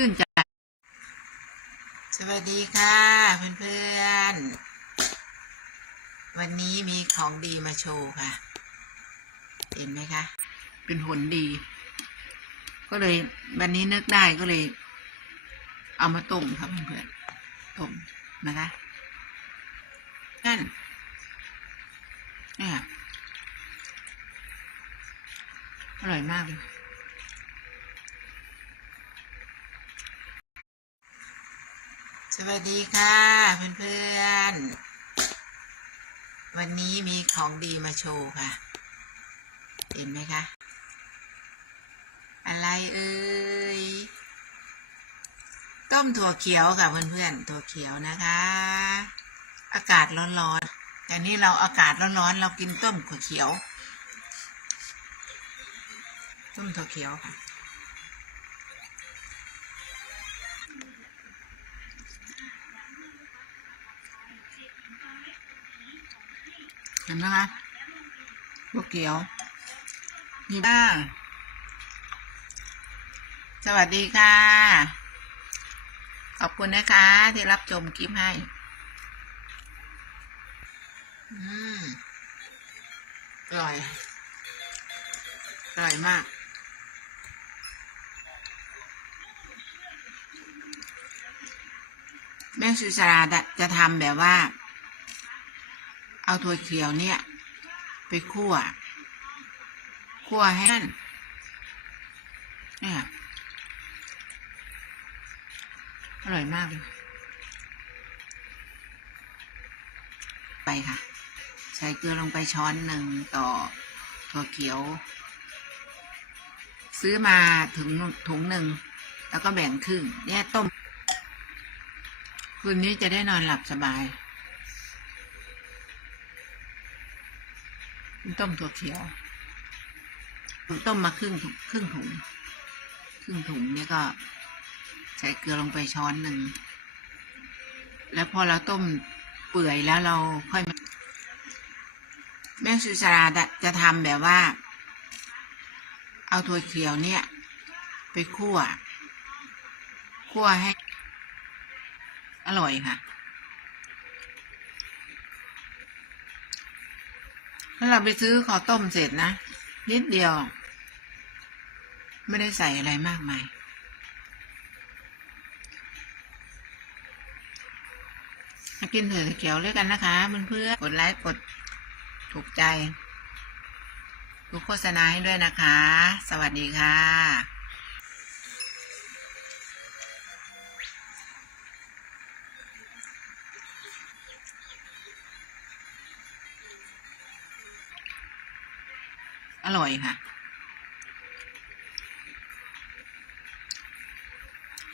ชื่นใจ สวัสดีค่ะเพื่อนๆ วันนี้มีของดีมาโชว์ค่ะ เห็นไหมคะ เป็นผลดี ก็เลยวันนี้นึกได้ก็เลย เอามาต้มครับเพื่อนๆ ต้มนะคะนั่นเนี่ยอร่อยมากเลย สวัสดีค่ะเพื่อนๆ วันนี้มีของดีมาโชว์ค่ะ เห็นไหมคะ อะไรเอ่ย ต้มถั่วเขียวค่ะเพื่อนๆ ถั่วเขียวนะคะ อากาศร้อนๆ แต่นี่เราอากาศร้อนๆ เรากินต้มถั่วเขียว ต้มถั่วเขียวค่ะ เห็นไหมคะถั่วเขียวนี่บ้าสวัสดีค่ะ ขอบคุณนะคะ ที่รับชมคลิปให้ อืมอร่อย อร่อยมากแม่สุสราจะทำแบบว่า เอาถั่วเขียวเนี่ย ไปคั่ว คั่วให้นั่นเนี่ยอร่อยมากเลยไปค่ะ ใส่เกลือลงไปช้อนหนึ่งต่อถั่วเขียว ซื้อมาถึงถุงหนึ่ง แล้วก็แบ่งครึ่งเนี่ยต้ม คืนนี้จะได้นอนหลับสบาย ต้มถั่วเขียวต้มมาครึ่งถุงครึ่งถุง ครึ่งถุงเนี่ยก็ ใส่เกลือลงไปช้อนหนึ่ง แล้วพอเราต้มเปื่อยแล้วเราค่อย แม่สุสราจะทำแบบว่า เอาถั่วเขียวเนี่ย ไปคั่ว คั่วให้ อร่อยค่ะ ถ้าเราไปซื้อขอต้มเสร็จนะ นิดเดียว ไม่ได้ใส่อะไรมากมายกินเถอเขียวด้วยกันนะคะเพื่อนๆกดไลค์กดถูกใจดูโฆษณาให้ด้วยนะคะ สวัสดีค่ะ อร่อยค่ะ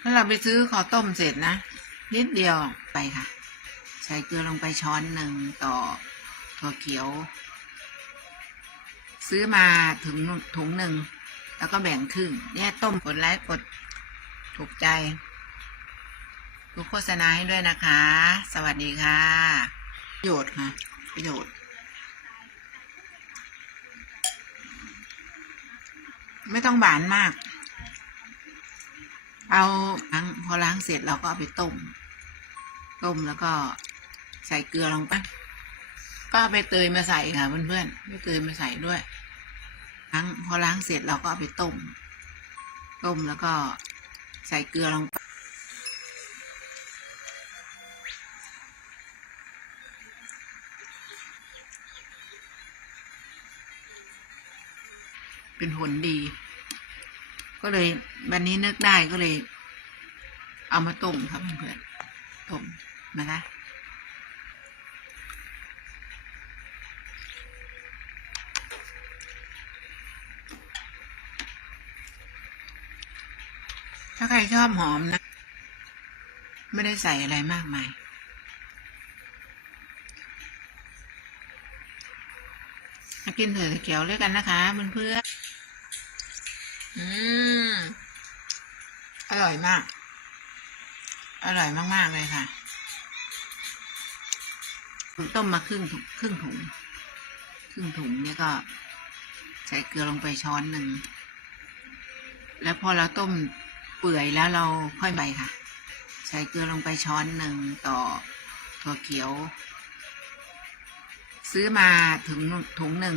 ถ้าเราไปซื้อขอต้มเสร็จนะ นิดเดียวไปค่ะ ใส่เกลือลงไปช้อนหนึ่งต่อถั่วเขียว ซื้อมาถึงถุงหนึ่ง แล้วก็แบ่งครึ่งเนี่ต้มกดไลค์กดถูกใจดูโฆษณาให้ด้วยนะคะ สวัสดีค่ะ ประโยชน์ค่ะ ประโยชน์ ไม่ต้องหวานมาก เอาล้างพอล้างเสร็จเราก็เอาไปต้ม ต้มแล้วก็ใส่เกลือลงไป ก็ไปเตยมาใส่ค่ะเพื่อนๆไม่เตยมาใส่ด้วย ล้างพอล้างเสร็จเราก็เอาไปต้ม ต้มแล้วก็ใส่เกลือลงไป เป็นผลดี ก็เลยวันนี้นึกได้ก็เลย เอามาต้มครับเพื่อนๆต้มนะคะถ้าใครชอบหอมนะ ไม่ได้ใส่อะไรมากมายกินเถอะเขียวด้วยกันนะคะเพื่อนๆ อืม อร่อยมาก อร่อยมากๆเลยค่ะต้มมาครึ่งถุงครึ่งถุง ครึ่งถุงเนี่ยก็ ใส่เกลือลงไปช้อนหนึ่ง แล้วพอเราต้มเปื่อยแล้วเราค่อยใบค่ะ ใส่เกลือลงไปช้อนหนึ่งต่อถั่วเขียว ซื้อมาถึงถุงหนึ่ง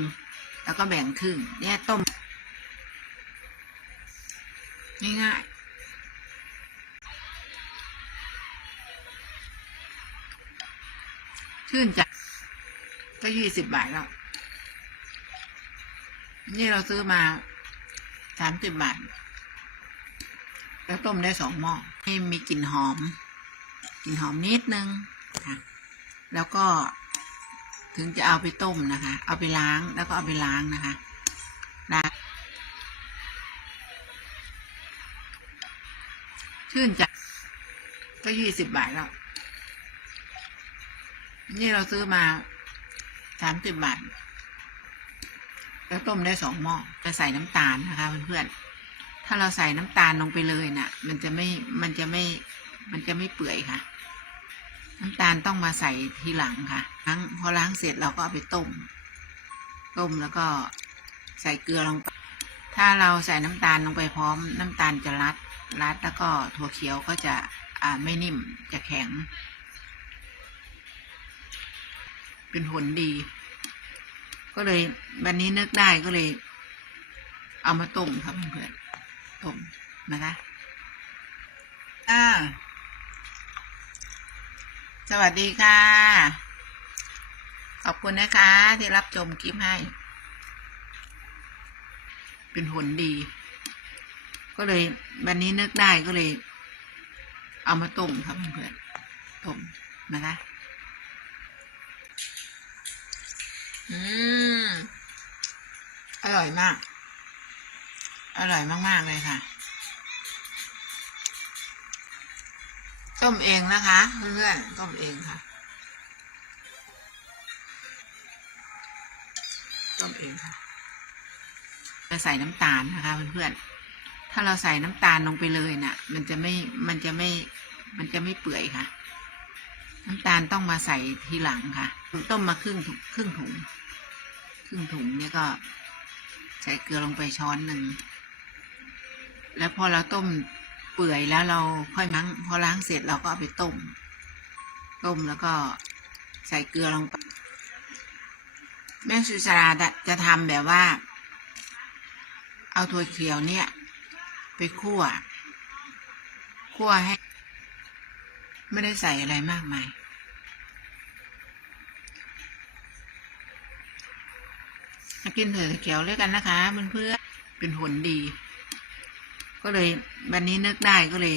แล้วก็แบ่งครึ่ง เนี่ยต้ม ง่ายๆ ชื่นใจก็ยี่สิบบาทแล้ว นี่เราซื้อมาสามสิบบาท แล้วต้มได้สองหม้อให้มีกลิ่นหอม กลิ่นหอมนิดนึงค่ะ แล้วก็ถึงจะเอาไปต้มนะคะ เอาไปล้างแล้วก็เอาไปล้างนะคะ ชื่นใจก็ยี่สิบบาทแล้ว นี่เราซื้อมาสามสิบบาท แล้วต้มได้สองหม้อจะใส่น้ำตาลนะคะเพื่อนๆ ถ้าเราใส่น้ำตาลลงไปเลยน่ะ มันจะไม่ มันจะไม่ มันจะไม่เปื่อยค่ะ น้ำตาลต้องมาใส่ทีหลังค่ะล้างพอล้างเสร็จเราก็เอาไปต้ม ต้มแล้วก็ใส่เกลือลงไป ถ้าเราใส่น้ำตาลลงไปพร้อม น้ำตาลจะรัด รัดแล้วก็ถั่วเขียวก็จะไม่นิ่มจะแข็ง เป็นผลดี ก็เลยวันนี้นึกได้ก็เลย เอามาต้มครับเพื่อนๆต้มนะคะอ่าสวัสดีค่ะ ขอบคุณนะคะที่รับชมคลิปให้ เป็นผลดี ก็เลยวันนี้นึกได้ก็เลย เอามาต้มครับเพื่อนต้มนะคะอืมอร่อยมาก อร่อยมาก ๆ เลยค่ะ ต้มเองนะคะเพื่อนๆต้มเองค่ะต้มเองค่ะจะใส่น้ำตาลนะคะเพื่อนๆ ถ้าเราใส่น้ำตาลลงไปเลยน่ะ มันจะไม่มันจะไม่มันจะไม่เปื่อยค่ะ น้ำตาลต้องมาใส่ทีหลังค่ะ ต้มมาครึ่งถุงครึ่งถุง ครึ่งถุงเนี่ยก็ ใส่เกลือลงไปช้อนหนึ่ง แล้วพอเราต้มเปื่อยแล้วเราค่อยล้างพอล้างเสร็จเราก็เอาไปต้ม ต้มแล้วก็ใส่เกลือลงไปแม่สุชาดาจะทำแบบว่า เอาถั่วเขียวเนี่ย ไปคั่ว คั่วให้ ไม่ได้ใส่อะไรมากมายมากินเถั่วเขียวด้วยกันนะคะเพื่อนๆเป็นผลดี ก็เลยวันนี้นึกได้ก็เลย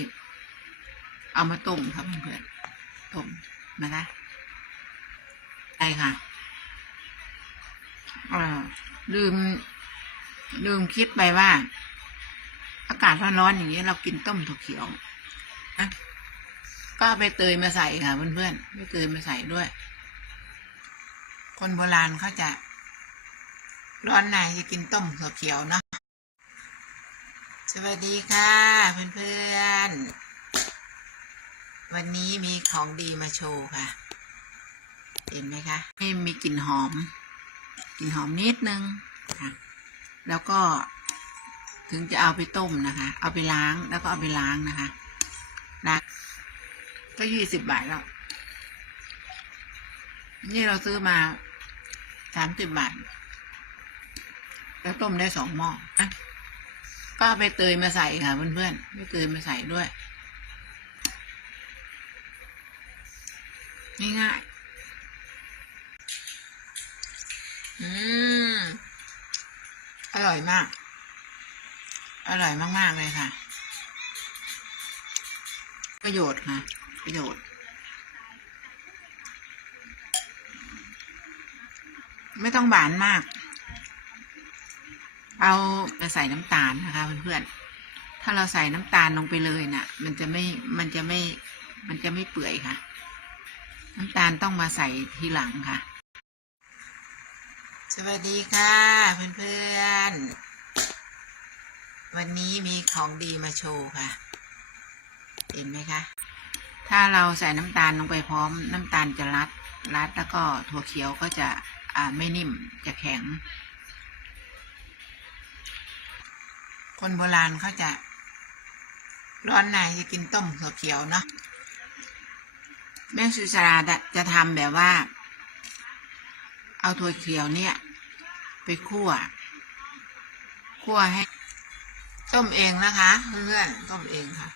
เอามาต้มครับเพื่อนๆต้มนะคะได้ค่ะอ่าลืมลืมคิดไปว่า อากาศร้อนๆอย่างนี้เรากินต้มถั่วเขียวนะก็ไปเตยมาใส่ค่ะเพื่อนๆไปเตยมาใส่ด้วย คนโบราณเขาจะ ร้อนในจะกินต้มถั่วเขียวเนาะสวัสดีค่ะเพื่อนๆ วันนี้มีของดีมาโชว์ค่ะ เห็นไหมคะให้มีกลิ่นหอม กลิ่นหอมนิดนึงค่ะ แล้วก็ ถึงจะเอาไปต้มนะคะ เอาไปล้างแล้วก็เอาไปล้างนะคะล้างก็ยี่สิบบาทแล้ว นี่เราซื้อมาสามสิบบาท แล้วต้มได้สองหม้อนะก็ไปเตยมาใส่ค่ะเพื่อนๆไปเตยมาใส่ด้วย ง่ายๆ อืม อร่อยมาก อร่อยมาก ๆ เลยค่ะ ประโยชน์ค่ะ ประโยชน์ ไม่ต้องหวานมาก เอาใส่น้ำตาลนะคะเพื่อนๆ ถ้าเราใส่น้ำตาลลงไปเลยน่ะ มันจะไม่ มันจะไม่ มันจะไม่เปื่อยค่ะ น้ำตาลต้องมาใส่ทีหลังค่ะ สวัสดีค่ะ เพื่อนๆ วันนี้มีของดีมาโชว์ค่ะ เห็นไหมคะ ถ้าเราใส่น้ำตาลลงไปพร้อมน้ำตาลจะรัด รัดแล้วก็ถั่วเขียวก็จะอ่าไม่นิ่มจะแข็ง คนโบราณเขาจะ ร้อนในจะกินต้มถั่วเขียวเนาะแม่สุสราจะทำแบบว่า เอาถั่วเขียวเนี่ย ไปคั่ว คั่วให้ ต้มเองนะคะเพื่อนต้มเองค่ะ